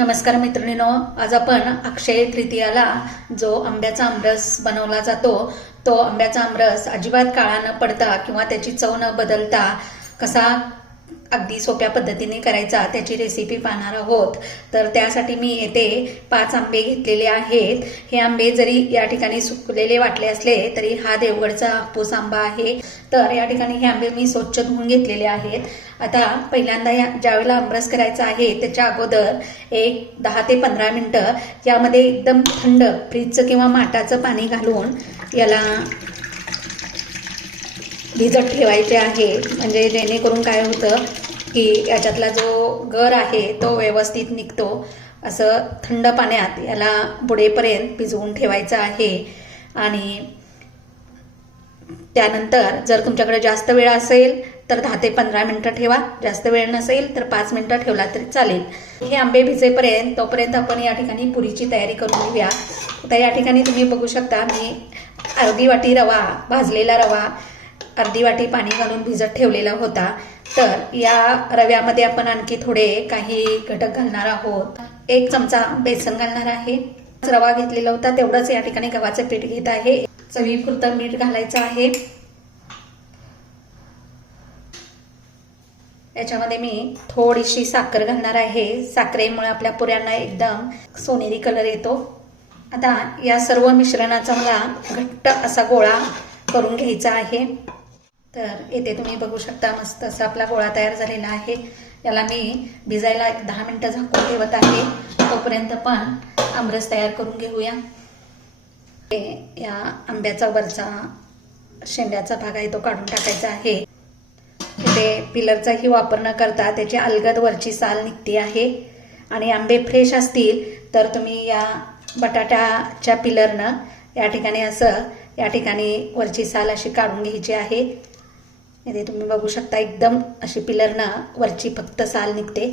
नमस्कार मैत्रिणींनो, आज आपण अक्षय तृतीयाला जो आंब्याचा आमरस बनवला जातो तो आंब्याचा आमरस अजिबात काळा न पडता किंवा त्याची चव न बदलता कसा अगदी सोप्या पद्धतीने करायचा त्याची रेसिपी पाहणार आहोत। तर त्यासाठी मी येथे 5 आंबे घेतलेले आहेत। हे आंबे जरी या ठिकाणी सुकलेले वाटले असले तरी हा देवगडचा हापूस आंबा आहे। तर या ठिकाणी हे आंबे मी स्वच्छ धुवून घेतलेले आहेत। आता पहिल्यांदा ज्यावेळेला आमरस करायचा आहे त्याच्या अगोदर एक 10 ते 15 मिनिटं यामध्ये एकदम थंड फ्रीजचं किंवा माठाचं पाणी घालून याला भिजत ठेवायचे आहे। म्हणजे जेणेकरून काय होतं की याच्यातला जो गर आहे तो व्यवस्थित निघतो। असं थंड पाण्यात याला बुडेपर्यंत भिजवून ठेवायचं आहे। आणि त्यानंतर जर तुमच्याकडे जास्त वेळ असेल तर 10 ते 15 मिनिटं ठेवा, जास्त वेळ नसेल तर 5 मिनिटं ठेवला तरी चालेल। हे आंबे भिजेपर्यंत तोपर्यंत आपण या ठिकाणी पुरीची तयारी करून घेऊया। आता या ठिकाणी तुम्ही बघू शकता मी अर्धी वाटी रवा, भाजलेला रवा अर्धी वाटी पाणी घालून भिजत ठेवलेला होता। तर या रव्यामध्ये आपण आणखी थोडे काही घटक घालणार आहोत। 1 चमचा बेसन घालणार आहे। रवा घेतलेला होता तेवढंच या ठिकाणी गव्हाचं पीठ घेत आहे। चवीपुरतं मीठ घालायचं आहे। याच्यामध्ये मी थोडीशी साखर घालणार आहे। साखरेमुळे आपल्या पुऱ्यांना एकदम सोनेरी कलर येतो। आता या सर्व मिश्रणाचा मला घट्ट असा गोळा करून घ्यायचा आहे। तर येथे तुम्ही बघू शकता मस्त असा आपला गोळा तयार झालेला आहे। याला मी भिजायला 10 मिनिटं झाकून ठेवत आहे। तोपर्यंत पण आमरस तयार करून घेऊया। या आंब्याचा वरचा शेंड्याचा भाग आहे तो काढून टाकायचा आहे। इथे पिलरचाही वापर न करता त्याची अलगद वरची साल निघते आहे। आणि आंबे फ्रेश असतील तर तुम्ही या बटाट्याच्या पिलरनं या ठिकाणी असं या ठिकाणी वरची साल अशी काढून घ्यायची आहे। इथे तुम्ही बघू शकता एकदम अशी पिलरनं वरची फक्त साल निघते।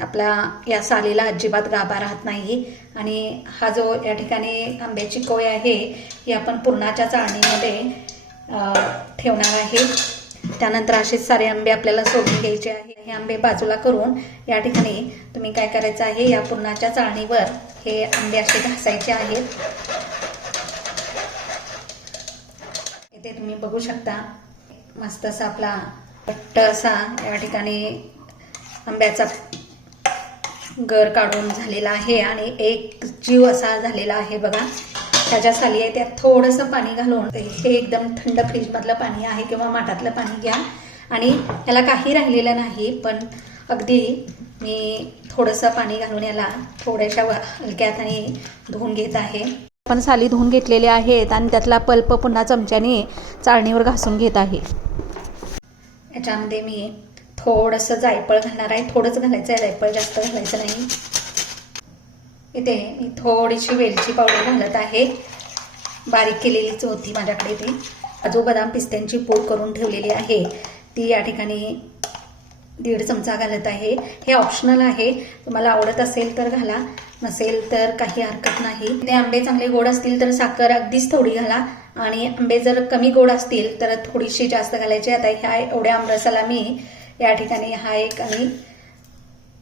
आपला या सालीला अजिबात गाभा राहत नाही। आणि हा जो या ठिकाणी आंब्याची कोय आहे ही आपण पुरणाच्या चाळणीमध्ये ठेवणार आहे। त्यानंतर असे सारे आंबे आपल्याला सोडून घ्यायचे आहे। हे आंबे बाजूला करून या ठिकाणी तुम्ही काय करायचं आहे, या पुरणाच्या चाळणीवर हे आंबे असे घासायचे आहेत। इथे तुम्ही बघू शकता मस्त असा आपला घट्ट असा या ठिकाणी आंब्याचा गर काढून झालेला आहे आणि एक जीव असा झालेला आहे बघा। त्याच्या साली आहे त्यात थोडंसं पाणी घालून, हे एकदम थंड फ्रीजमधलं पाणी आहे किंवा माठातलं पाणी घ्या आणि याला काही राहिलेलं नाही, पण अगदी मी थोडंसं पाणी घालून याला थोड्याशा हलक्या हाताने धुवून घेत आहे। आपण साली धुवून घेतलेले आहेत आणि त्यातला पल्प पुन्हा चमच्याने चाळणीवर घासून घेत आहे। याच्यामध्ये मी थोडंसं जायफळ घालणार आहे। थोडंच घालायचं आहे जायफळ, जास्त घालायचं नाही। इथे मी थोडीशी वेलची पावडर घालत आहे, बारीक केलेलीच होती माझ्याकडे ती। काजू बदाम पिस्त्यांची पूड करून ठेवलेली आहे ती या ठिकाणी 1.5 चमचा घालत आहे। हे ऑप्शनल आहे, तुम्हाला आवडत असेल तर घाला, नसेल तर काही हरकत नाही। ते आंबे चांगले गोड असतील तर साखर अगदीच थोडी घाला आणि आंबे जर कमी गोड असतील तर थोडीशी जास्त घालायची। आता ह्या एवढ्या आमरसाला मी या ठिकाणी हा 1 आणि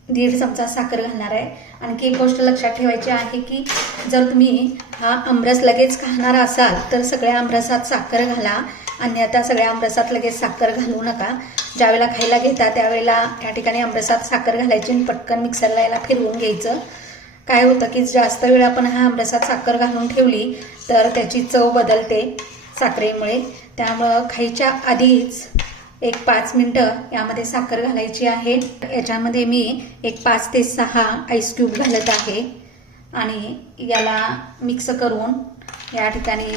1.5 चमचा साखर घालणार आहे। आणखी एक गोष्ट लक्षात ठेवायची आहे की जर तुम्ही हा आमरस लगेच खाणार असाल तर सगळ्या आमरसात साखर घाला, अन्यथा सगळ्या आमरसात लगेच साखर घालू नका। ज्यावेळेला खायला घेता त्यावेळेला या ठिकाणी आमरसात साखर घालायची आणि पटकन मिक्सरला याला फिरवून घ्यायचं। काय होतं की जास्त वेळ आपण हा आमरसात साखर घालून ठेवली तर त्याची चव बदलते साखरेमुळे। त्यामुळं खायच्या आधीच एक 5 मिनिटं यामध्ये साखर घालायची आहे। याच्यामध्ये मी एक 5 ते 6 आईस क्यूब घालत आहे आणि याला मिक्स करून या ठिकाणी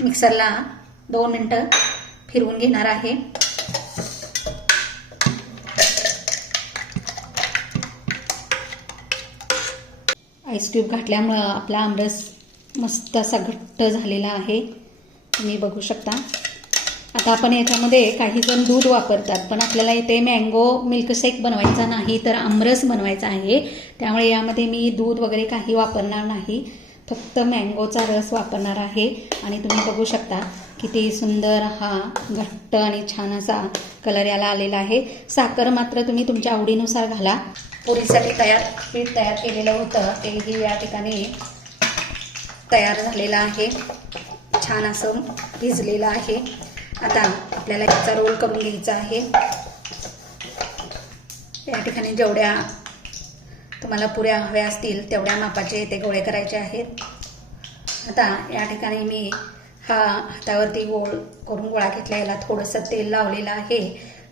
मिक्सरला 2 मिनिटं फिरवून घेणार आहे। आईस क्यूब घातल्यामुळं आपला आमरस मस्त असा घट्ट झालेला आहे, तुम्ही बघू शकता। आता आपण याच्यामध्ये काही जण दूध वापरतात, पण आपल्याला इथे मँगो मिल्कशेक बनवायचा नाही तर आमरस बनवायचा आहे। त्यामुळे यामध्ये मी दूध वगैरे काही वापरणार नाही, फक्त मँगोचा रस वापरणार आहे। आणि तुम्ही बघू शकता किती सुंदर हा घट्ट आणि छान असा कलर याला आलेला आहे. साखर मात्र तुम्ही तुमच्या आवडीनुसार घाला. पुरीसाठी पीठ तयार केलेलं होतं तेही या ठिकाणी तयार झालेलं आहे. छान असं भिजलेलं आहे. आता आपल्याला याचा रोल करून घ्यायचा आहे. या ठिकाणी जेवढ्या तुम्हाला पुऱ्या हव्या असतील तेवढ्या मापाचे ते गोळे करायचे आहेत. आता या ठिकाणी मी हा हातावरती गोळ करून गोळा घेतला. याला थोडंसं तेल लावलेलं आहे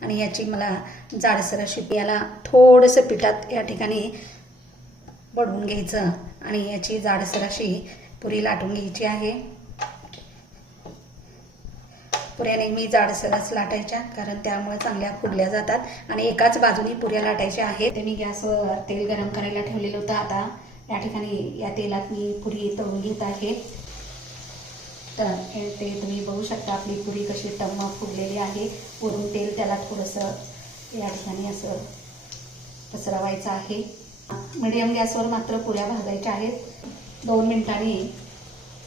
आणि याची मला जाडसर अशी याला थोडंसं पिठात या ठिकाणी बडवून घ्यायचं आणि याची जाडसर अशी पुरी लाटून घ्यायची आहे. पुऱ्या नेहमी जाडसरच लाटायच्या कारण त्यामुळे चांगल्या फुगल्या जातात आणि एकाच बाजूनी पुऱ्या लाटायच्या आहेत. ते मी गॅसवर तेल गरम करायला ठेवलेलं होतं. आता या ठिकाणी या तेलात मी पुरी तळून घेत आहे. तर ते तुम्ही बघू शकता आपली पुरी कशी टम्म फुगलेली आहे. वरून तेल त्याला थोडंसं या ठिकाणी असं पसरवायचं आहे. मीडियम गॅसवर मात्र पुऱ्या भाजायच्या आहेत. 2 मिनिटांनी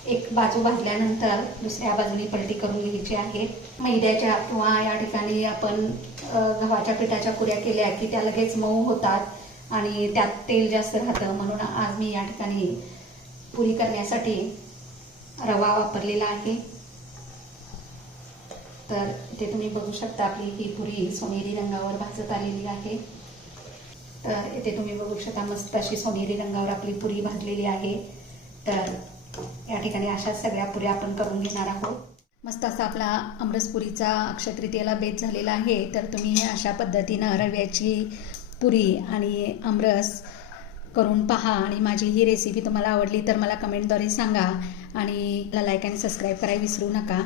एक बाजू भाजल्यानंतर दुसऱ्या बाजूनी पलटी करून घ्यायची आहे. मैद्याच्या किंवा या ठिकाणी आपण गव्हाच्या पिठाच्या पुऱ्या केल्या की त्या लगेच मऊ होतात आणि त्यात तेल जास्त राहतं. म्हणून आज मी या ठिकाणी पुरी करण्यासाठी रवा वापरलेला आहे. तर इथे तुम्ही बघू शकता आपली ही पुरी सोनेरी रंगावर भाजत आलेली आहे. तर इथे तुम्ही बघू शकता मस्त अशी सोनेरी रंगावर आपली पुरी भाजलेली आहे. तर या ठिकाणी अशा सगळ्या पुऱ्या आपण करून घेणार आहोत. मस्त असा आपला आमरसपुरीचा अक्षय तृतीयेला बेत झालेला आहे. तर तुम्ही अशा पद्धतीनं रव्याची पुरी आणि आमरस करून पहा आणि माझी ही रेसिपी तुम्हाला आवडली तर मला कमेंटद्वारे सांगा आणि लाईक आणि सबस्क्राईब करायला विसरू नका.